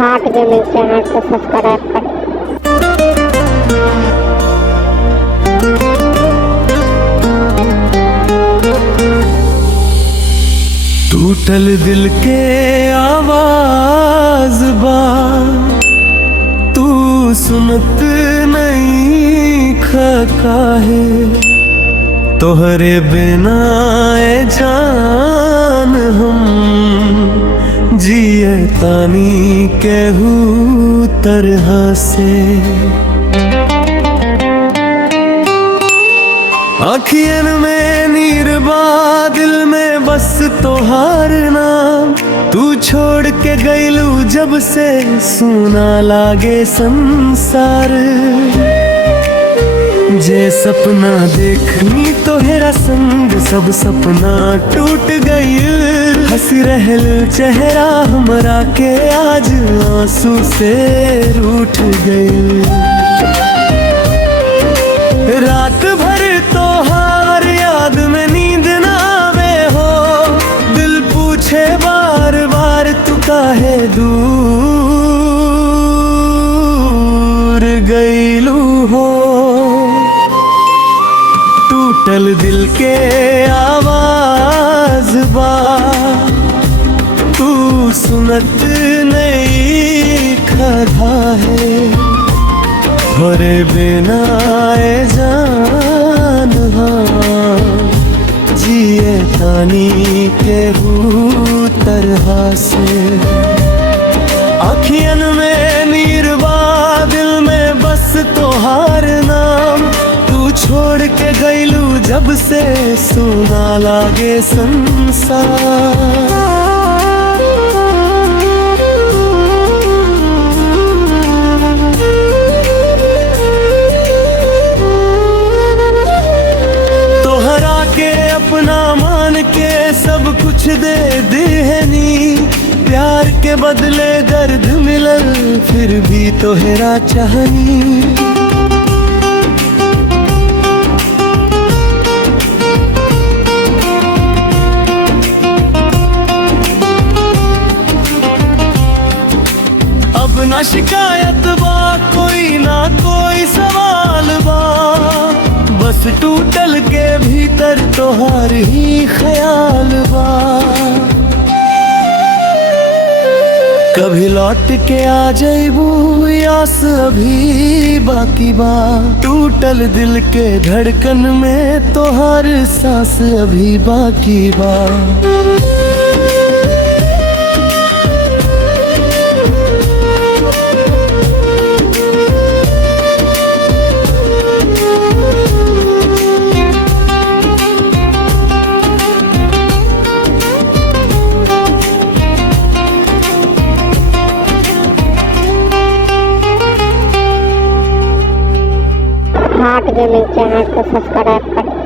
हाट gaming channel को subscribe करें। टूटल दिल के आवाज बा तू सुनत नहीं खका है तोहरे बिना ए जान हम जिए तानी केहू तरह से। आँखियन में नीर बा दिल में बस तोहार नाम तू छोड़ के गईलू जब से सुना लागे संसार। जे सपना देखनी तोहरा संग सब सपना टूट गई हंसी रहल चेहरा हमरा के आज आंसू से रूठ गई। रात भर तोहार याद में नींद ना आवे हो दिल पूछे बार बार तू काहे दूर गईलू हो। टूटल दिल के आवाज बा तू सुनत नहीं खड़ा है भरे बिना ए जान जिए तानी केहू तरह से। आँखियन में नीर बा दिल में बस तोहार नाम तू छोड़ के गईलू जब से सुना लागे संसार। अपना मान के सब कुछ दे देहनी प्यार के बदले दर्द मिलल फिर भी तोहरा चाहनी। अब ना शिकायत बा कोई ना कोई सवाल बा बस टूटल के भीतर तोहार ही ख्याल बा। कभी लौट के आ जाइबू आस अभी बाकी बा टूटल दिल के धड़कन में तोहार सांस अभी बाकी बा। हाट गेमिंग चैनल को सब्सक्राइब करें।